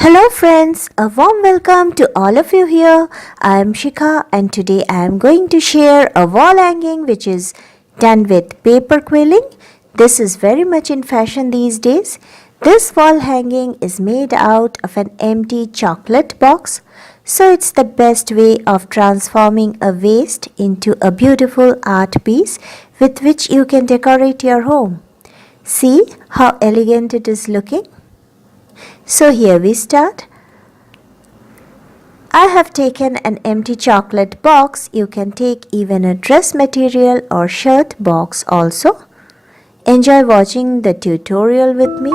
Hello friends, a warm welcome to all of you here. I am Shikha and today I am going to share a wall hanging which is done with paper quilling. This is very much in fashion these days. This wall hanging is made out of an empty chocolate box. So it's the best way of transforming a waste into a beautiful art piece with which you can decorate your home. See how elegant it is looking? So here we start. I have taken an empty chocolate box. You can take even a dress material or shirt box also. Enjoy watching the tutorial with me.